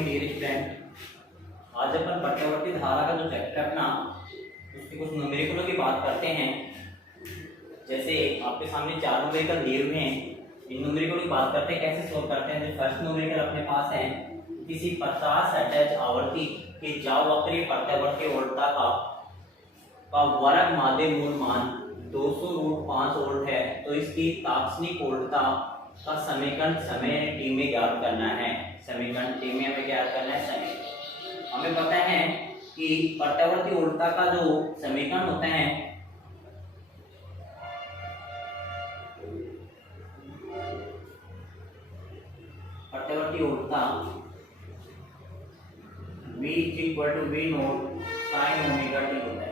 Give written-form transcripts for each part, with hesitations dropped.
Morning dear student. आज अपन प्रत्यावर्ती धारा का जो चैप्टर है ना, उसके कुछ न्यूमेरिकलों की बात करते हैं। जैसे आपके सामने चार न्यूमेरिकल दिए हुए हैं, इन न्यूमेरिकलों की बात करते हैं, कैसे सोल्व करते हैं। जो फर्स्ट न्यूमेरिकल अपने पास है, किसी 50 अटैच आवर्ती के जावक्रीय प्रत्यावर्ती वोल्टा का वर्ग माध्य मूल मान 200√5 वोल्ट है, तो इसकी तात्क्षणिक वोल्टता का समीकरण समय टी में ज्ञात करना है। समीकरण टी में हमें ज्ञात करना है समय। हमें पता है कि प्रत्यावर्ती वोल्टता का जो समीकरण होता है, प्रत्यावर्ती वोल्टता V = V note sin omega T होता है।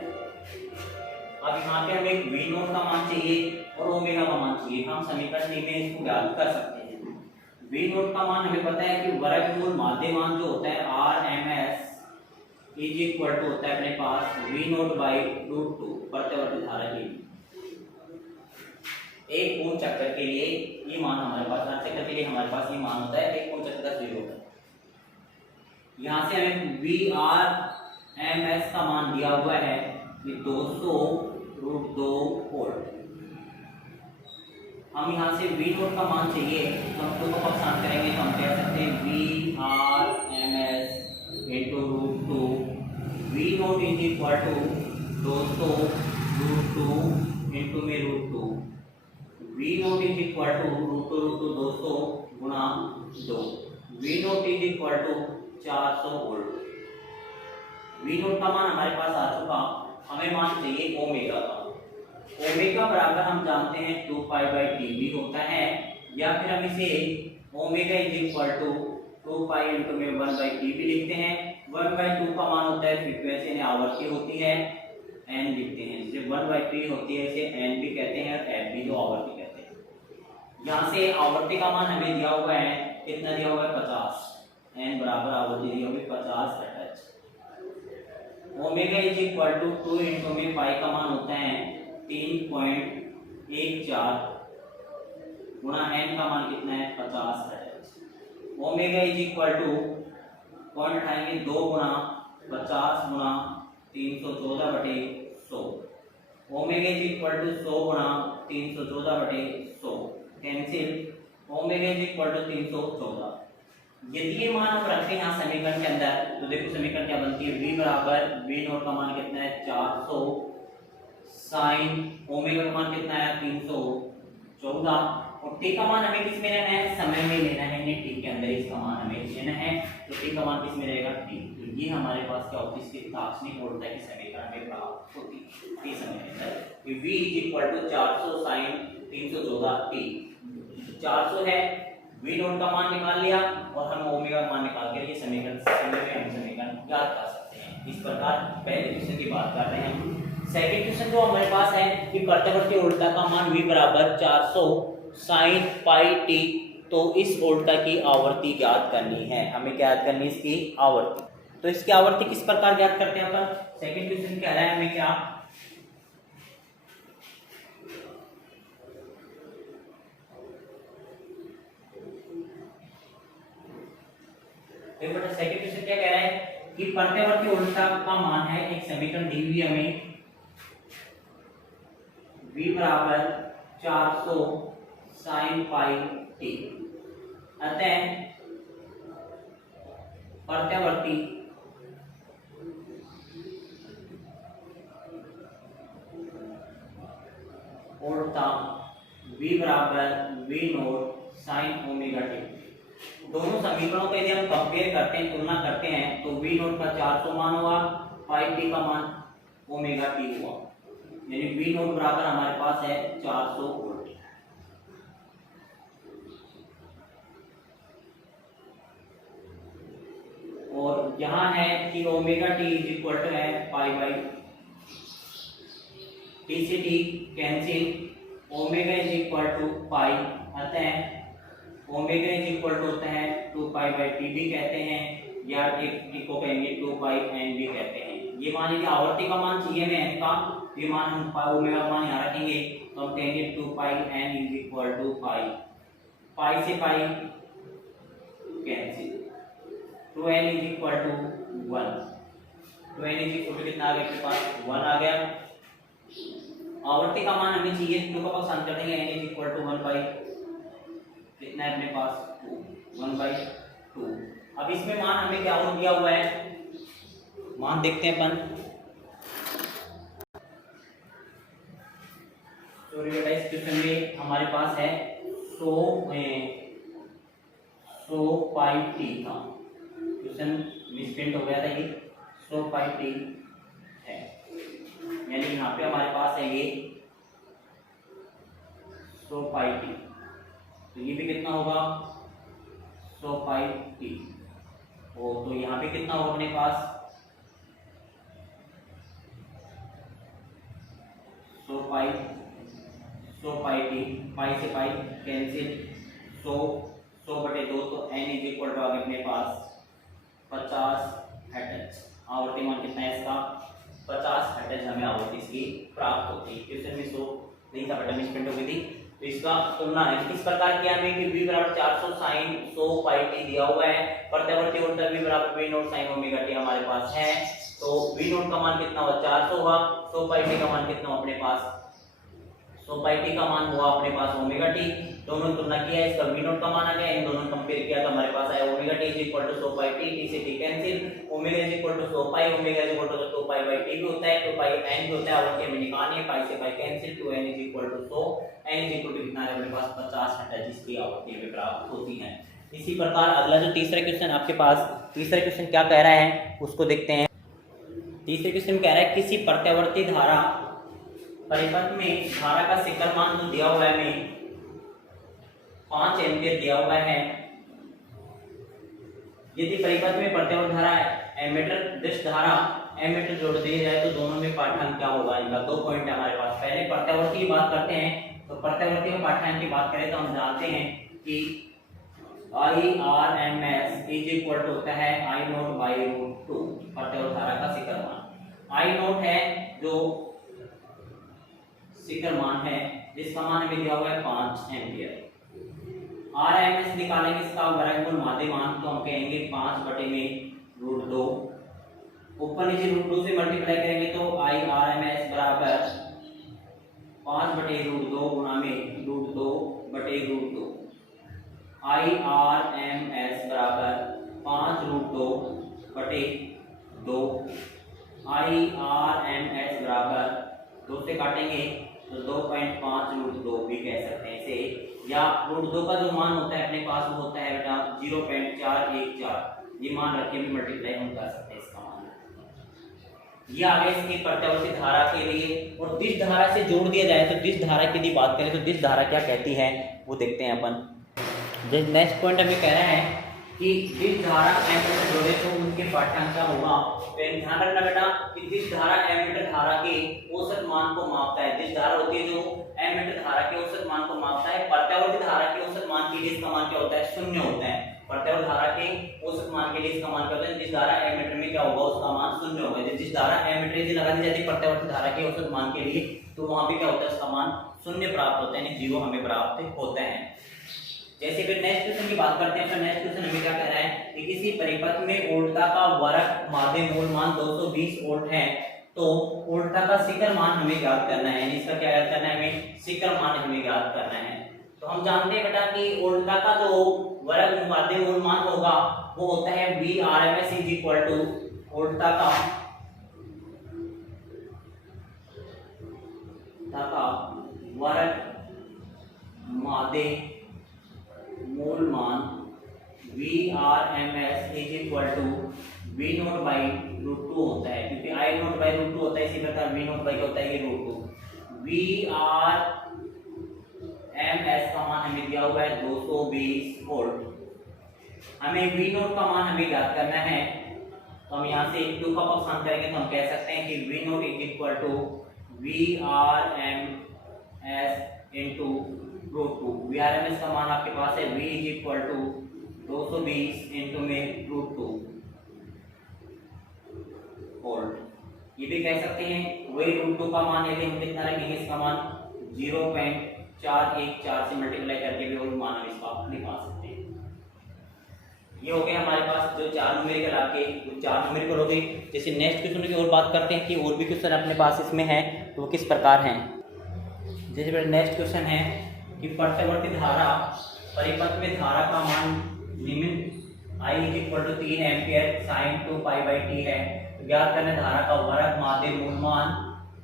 अब यहाँ पे हमें V नोट का मान चाहिए और ओमेगा का मान चाहिए। हम समीकरण टी में इसको ज्ञात कर सकते हैं। V नोट का मान हमें पता है कि वर्गमूल माध्य मान जो होता है RMS होता है अपने पास V नोट बाई √2 प्रत्यावर्ती धारा के एक पूर्ण चक्कर के लिए ये मान हमारे पास, हर चक्कर के लिए हमारे पास ये मान होता है। एक पूर्ण चक्कर का 0 होता है। यहाँ से हमें VRMS का मान दिया हुआ है कि 200√2 वोल्ट। हम यहाँ से V नोट का मान चाहिए, तो हम 2 का पक्षांतर करेंगे तो हम कह सकते हैं VRMS √2 V नोट = 200√2 इंटू में √2। V नोट √2 200 गुणा 2। V note 400 volt. V note का मान हमारे पास आ चुका। हमें मान चाहिए ओमेगा का। ओमेगा बराबर हम जानते हैं 2π/T भी होता है, या फिर हम इसे ओमेगा = 2π इंटू में 1/T भी लिखते हैं। 1/2 का मान होता है फ्रीक्वेंसी यानी आवृत्ति होती है, n लिखते हैं। जैसे 1/3 होती है, इसे n भी कहते हैं और f भी जो आवृत्ति कहते हैं। यहाँ से आवृत्ति का मान हमें दिया हुआ है, कितना दिया हुआ है 50। n बराबर आवृत्ति दी होगी 50 अटैच। ओमेगा = 2 इंटू में पाई का मान होता है 3.14 गुणा n का मान कितना है 50 अटैच। ओमेगा पॉइंट उठाएंगे 2 गुणा 50 गुणा 314/100। ओमेगा = 100 गुणा 314/100 कैंसिल। ओमेगा = 314। यदि ये मान हम रखते हैं यहाँ समीकरण के अंदर, तो देखो समीकरण क्या बनती है। V बराबर V नोट का मान कितना है 400 साइन ओमेगा का मान कितना है 314 और t का मान हमें किस में लेना है, समय में लेना है। ये t के अंदर इसका मान हमें लेना है, तो t का मान किस में रहेगा t। तो ये हमारे पास क्या होती है, इसकी तात्क्षणिक वोल्टता की समीकरण में प्राप्त होती है t समय के अंदर। V = 400 sign 314 t। 400 है, V नोट का मान निकाल लिया और हम ओमेगा का मान निकाल के ये समीकरण ज्ञात कर सकते हैं। इस प्रकार पहले क्वेश्चन की बात कर रहे हैं हम। सेकंड क्वेश्चन जो हमारे पास है कि प्रत्यावर्ती वोल्टा का मान V बराबर 400 साइन पाई टी, तो इस वोल्टा की आवृत्ति ज्ञात करनी है। हमें ज्ञात करनी है इसकी आवृत्ति। तो इसकी आवृत्ति किस प्रकार ज्ञात करते हैं अपन। सेकंड क्वेश्चन कह रहा है हमें क्या, देखो बेटा सेकंड क्वेश्चन क्या कह रहा है कि प्रत्यावर्ती वोल्टा का मान है, एक समीकरण दी हुई हमें V बराबर 400 साइन पाई टी। अतः प्रत्यावर्ती वोल्टा V बराबर V note sine omega T. दोनों समीकरणों को यदि हम कंपेयर करते हैं, तुलना करते हैं, तो V नोट का 400 मान हुआ, पाई टी का मान ओमेगा टी हुआ, यानी V नोट बराबर हमारे पास है 400 वोल्ट। और यहाँ है कि ओमेगा टी = है पाई/, टी से टी कैंसिल, ओमेगा = पाई। अतः ओमेगा होता है 2π/T भी कहते हैं, या टी को कहेंगे 2πn भी कहते हैं। ये मान लीजिए आवृत्ति का मान चाहिए हमें n का, ये मान हम ओमेगा मान यहाँ रखेंगे तो हम कहेंगे 2πn = पाई। पाई से pi cancel, 2n is equal to 1, 2n is equal to कितना आ गया आपके पास 1 आ गया। आवर्ती का मान हमें चाहिए 2 का पास कर देंगे, n is equal to 1 by कितना है अपने पास 2, 1 बाई 2। अब इसमें मान हमें क्या हो दिया हुआ है, मान देखते हैं अपन। सॉरी बेटा, इस क्वेश्चन में हमारे पास है 100 पाई टी का क्वेश्चन मिसप्रिंट हो गया था, ये 100 पाई टी है, यानी यहाँ पे हमारे पास है ये 100 पाई टी, तो ये भी कितना होगा 100 पाई टी। तो यहाँ पे कितना होगा अपने पास 100 पाई टी, पाई से पाई कैंसिल, 100 बटे 2, तो n इज इक्वल टू आ गया अपने पास 50 हर्ट्ज। आवर्ती मान कितना है इसका 50 हर्ट्ज हमें आवर्ती इसकी प्राप्त होती है। क्वेश्चन में 100 नहीं था बेटा, मिसप्रिंट हो गई थी, तो इसका तुलना है किस प्रकार किया हमें कि v बराबर 400 sin 100 पाई टी दिया हुआ है, प्रत्यावर्ती उत्तर v बराबर v not sin omega T हमारे पास है, तो v नॉट का मान कितना हुआ 400 हुआ, 100 पाई टी का मान कितना हुआ अपने पास 100 पाई टी का मान हुआ अपने पास ओमेगा टी। दोनों तुलना किया, इसका v नॉट का मान आ गया, इन दोनों कंपेयर किया तो हमारे पास आया omega T is equal to 100 pi T, T से T cancel, omega is equal to 100 pi, omega is equal to 2 pi by T भी होता है, 2 पाई n भी होता है, आवृत्ति हमें निकालनी है, पाई से pi cancel, 2n is equal to 100, n is equal to कितना है अपने पास 50 हर्ट्ज इसकी आवृत्ति हमें प्राप्त होती है। इसी प्रकार अगला जो तीसरा क्वेश्चन आपके पास, तीसरा क्वेश्चन क्या कह रहा है उसको देखते हैं। तीसरे क्वेश्चन में कह रहा है किसी प्रत्यावर्ती धारा परिपथ में धारा का शिखर मान जो दिया हुआ है हमें 5 एम्पियर दिया हुआ है, यदि परिपथ में प्रत्यावर्ती धारा एमीटर डिश धारा एमीटर जोड़ दिए जाए तो दोनों में पाठांक क्या होगा, इनका 2 पॉइंट है हमारे पास। पहले प्रत्यावर्ती की बात करते हैं, तो प्रत्यावर्ती में पाठांक की बात करें तो हम जानते हैं कि IRMS इज इक्वल टू होता है I नोट बाई रूट 2, प्रत्यावर्ती धारा का शिखर मान। I नोट है जो शिखर मान है जिसका मान हमें दिया हुआ है 5 एम्पियर। RMS निकालेंगे इसका वर्गमूल माध्य मान, तो हम कहेंगे 5 बटे में रूट 2, ऊपर नीचे रूट 2 से मल्टीप्लाई करेंगे तो IRMS बराबर 5 बटे रूट 2 गुणा में रूट 2 बटे रूट 2, IRMS बराबर 5 रूट 2 बटे 2, IRMS बराबर 2 से काटेंगे तो 2.5 रूट 2 भी कह सकते हैं इसे, या रूट 2 का जो मान होता है अपने पास वो होता है बेटा 0.414, ये मान रख के भी मल्टीप्लाई हम कर सकते हैं इसका मान। ये आगे इसकी प्रत्यावर्ती धारा के लिए, और दिश धारा से जोड़ दिया जाए तो दिश धारा की यदि बात करें तो दिश धारा क्या कहती है वो देखते हैं अपन। नेक्स्ट पॉइंट हमें कह रहा है कि दिश धारा एमीटर जोड़े तो उनके पाठ्यांक क्या होगा, तो ध्यान रखना बेटा कि दिश धारा एमीटर धारा के औसत मान को मापता है। दिश धारा होती है जो एमीटर धारा के औसत मान को मापता है, प्रत्यावर्ती धारा के औसत मान के लिए इसका मान क्या होता है 0 होता है। प्रत्यावर्ती धारा के औसत मान के लिए इसका मान क्या होता है, दिश धारा एमीटर में क्या होगा उसका मान 0 होगा। यदि दिश धारा एमीटर यदि लगा दी जाती है प्रत्यावर्ती धारा के औसत मान के लिए तो वहां पे क्या होता है उसका मान 0 प्राप्त होता है, यानी 0 हमें प्राप्त होता है। जैसे फिर नेक्स्ट क्वेश्चन की बात करते हैं, तो नेक्स्ट क्वेश्चन हमें क्या कह रहा है कि किसी परिपथ में वोल्टता का वर्ग माध्य मूल मान 220 वोल्ट है, तो वोल्टता का शिखर मान हमें ज्ञात करना है, यानी इसका क्या ज्ञात करना है हमें शिखर मान हमें ज्ञात करना है। तो हम जानते हैं बेटा कि वोल्टता का जो वर्ग माध्य मूल मान होगा वो होता है VRMS इज इक्वल टू वोल्टता का वर्ग माध्य मूल मान VRMS is equal to V naught by root 2 होता है, क्योंकि I नोट बाई रूट 2 होता है, इसी प्रकार V नोट बाई क्या होता है ये रूट 2। VRMS का मान हमें दिया हुआ है 220 वोल्ट, हमें V नोट का मान हमें ज्ञात करना है, तो हम यहाँ से 2 का पक्षांतर करेंगे तो हम कह सकते हैं कि V naught is equal to VRMS into root 2। VRMS का मान आपके पास है V is equal to 220 into में रूट 2 वोल्ट, ये भी कह सकते हैं वही रूट 2 का मान यदि हम कितना रखेंगे इसका मान 0.414 से मल्टीप्लाई करके भी वही मान हम इसका निकाल सकते हैं। ये हो गया हमारे पास जो 4 न्यूमेरिकल आपके, जो 4 न्यूमेरिकल हो गए। जैसे नेक्स्ट क्वेश्चन की और बात करते हैं कि और भी क्वेश्चन अपने पास इसमें है तो वो किस प्रकार हैं। जैसे नेक्स्ट क्वेश्चन है कि प्रत्यवर्ती धारा परिपथ में धारा का मान निम्न I = 3 एम्पियर sin 2π/t है। तो ज्ञात करना धारा का वर्ग माध्य मूल मान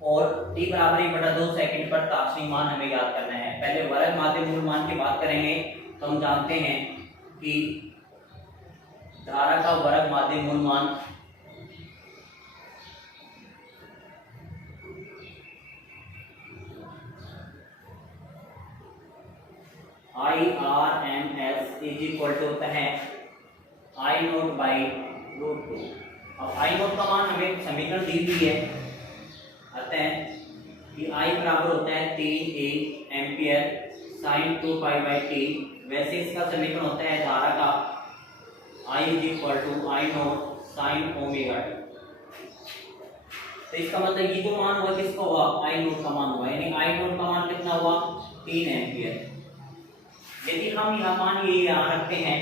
और t बराबर 1/2 सेकंड पर ताक्षणिक मान हमें ज्ञात करना है। पहले वर्ग माध्य मूल मान की बात करेंगे तो हम जानते हैं कि धारा का वर्ग माध्य मूल मान IRMS होता है I0/√2। अब I0 का मान हमें समीकरण दी हुई है, अतः कि I बराबर होता है 3 एम्पियर sin 2π/t। वैसे इसका समीकरण होता है धारा का I = I0 sin ω/t। तो इसका मतलब ये जो मान हुआ किसका हुआ, I0 का मान हुआ, यानी I0 का मान कितना हुआ 3 एम्पियर। यदि हम यह मान ये याद रखते हैं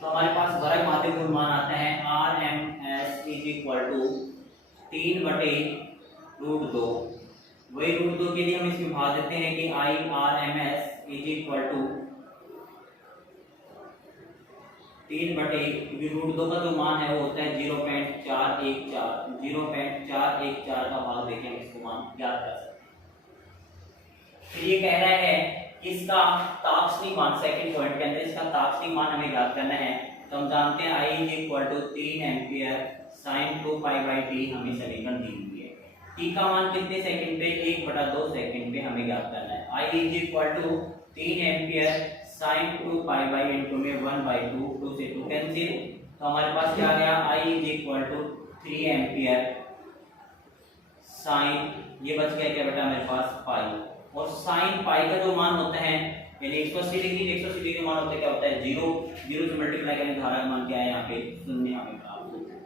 तो हमारे पास वर्ग माध्य मूल मान आता है RMS = 3/√2। वही √2 के लिए हम इसमें भाग देते हैं कि IRMS = 3/√2 का जो मान है वो होता है 0.414 का भाग देके हम इसको मान ज्ञात कर सकते हैं। फिर ये कह रहा है इसका ताक्षणिक मान, सेकंड पॉइंट के अंदर इसका ताक्षणिक मान हमें ज्ञात करना है। तो हम जानते हैं I = 3 एम्पियर sin 2π/t हमें समीकरण दी हुई है। t का मान कितने सेकंड पे, 1/2 सेकंड पे हमें ज्ञात करना है। I = 3 एम्पियर sin 2π/2 में 1/2, 2 से 2 कैंसिल, तो हमारे पास क्या आ गया I = 3 एम्पियर sin, ये बच गया क्या बेटा मेरे पास पाई, और sin पाई का जो मान होता है यानी 180 डिग्री मान होता है क्या होता है 0 से मल्टीप्लाई करने धारा का मान क्या है यहाँ पे 0 हमें प्राप्त होता है।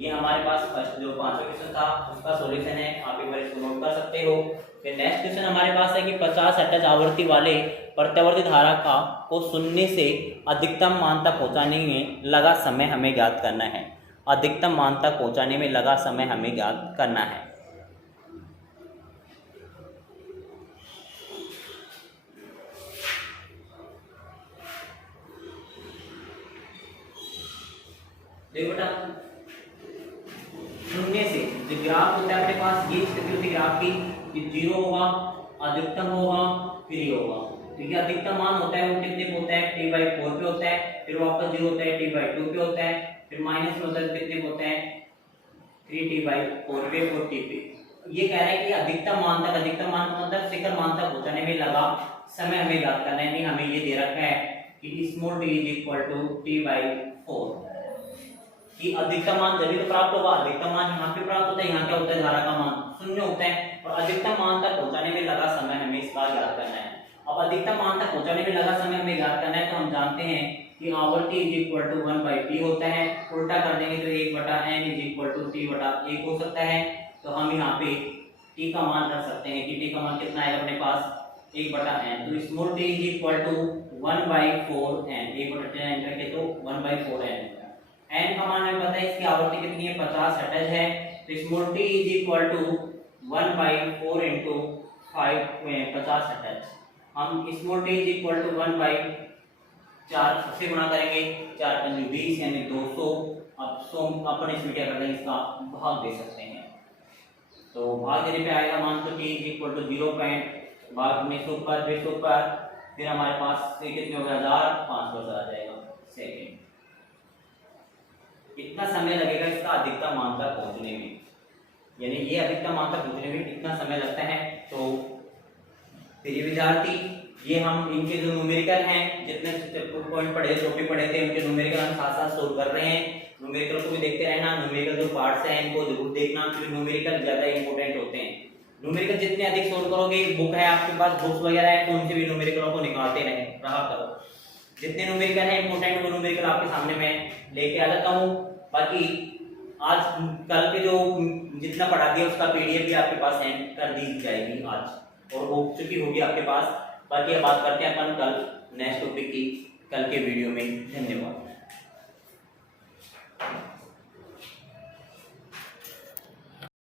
ये हमारे पास फर्स्ट जो 5वां क्वेश्चन था उसका सॉल्यूशन है, आप एक बार इसको नोट कर सकते हो। फिर नेक्स्ट क्वेश्चन हमारे पास है कि 50 हर्ट्ज आवृत्ति वाले प्रत्यावर्ती धारा का को शून्य से अधिकतम मान तक पहुंचाने में लगा समय हमें ज्ञात करना है। अधिकतम मान तक पहुंचाने में लगा समय हमें ज्ञात करना है। देखो बेटा, शून्य से जो ग्राफ होता है अपने पास, ये स्थिति होती है ग्राफ की कि 0 होगा, अधिकतम होगा, फिर ये होगा। तो ये अधिकतम मान होता है वो कितने पे होता है t/4 पे होता है, फिर वापस 0 होता है t/2 पे होता है, फिर माइनस में होता है कितने पे होता है 3t/4 पे और t पे। ये कह रहा है कि अधिकतम मान का मतलब शिखर मान तक पहुंचाने में लगा समय हमें ज्ञात करना है। नहीं हमें ये दे रखा है कि स्मॉल t = t/4 कि अधिकतम मान जब भी तो प्राप्त होगा, अधिकतम मान यहाँ पे प्राप्त होता है, यहाँ क्या होता है धारा का मान 0 होता है, और अधिकतम मान तक पहुंचाने में लगा समय हमें इसका ज्ञात करना है। अब अधिकतम मान तक पहुंचाने में लगा समय हमें ज्ञात करना है, तो हम जानते हैं कि आवर्ती = 1/t होता है। उल्टा कर देंगे तो 1/n = t/1 हो सकता है। तो हम यहाँ पे t का मान रख सकते हैं कि t का मान कितना है अपने पास 1/n। तो स्मॉल t = 1/4n, 1/10 करके तो 1/4n। n का मान हमें पता है, इसकी आवृत्ति कितनी है 50 हर्ट्ज है। तो स्मॉल t = 1/4 × 50 हर्ट्ज। हम स्मॉल t = 1/4 से गुणा करेंगे, 4 × 20 यानी 200। अब 100 अपन इसमें क्या कर देंगे, इसका भाग दे सकते हैं। तो भाग देने पे आएगा मान तो t = 0. भाग में 100 पर 200 पर, फिर हमारे पास से कितने हो गया 1500 आ जाएगा सेकंड। इतना समय लगेगा इसका अधिकतम मान तक पहुंचने में, यानी ये अधिकतम मान तक पहुंचने में इतना समय लगता है। तो प्रिय विद्यार्थी, ये हम इनके जो न्यूमेरिकल हैं, जितने पॉइंट पढ़े टॉपिक पढ़े थे उनके न्यूमेरिकल हम साथ साथ सोल्व कर रहे हैं। न्यूमेरिकल को भी देखते रहना, न्यूमेरिकल जो पार्ट्स हैं इनको जरूर देखना, क्योंकि न्यूमेरिकल ज्यादा इंपॉर्टेंट होते हैं। न्यूमेरिकल जितने अधिक सोल्व करोगे, बुक है आपके पास, बुक्स वगैरह है तो उनसे भी न्यूमेरिकलों को निकालते रहा करो। जितने न्यूमेरिकल है इंपॉर्टेंट वो न्यूमेरिकल आपके सामने मैं लेके आ जाता हूँ। बाकी आज कल के जो जितना पढ़ा दिया उसका पीडीएफ भी आपके पास सेंड कर दी जाएगी आज, और हो चुकी होगी आपके पास। बाकी अब बात करते हैं अपन कल नेक्स्ट टॉपिक की कल के वीडियो में। धन्यवाद।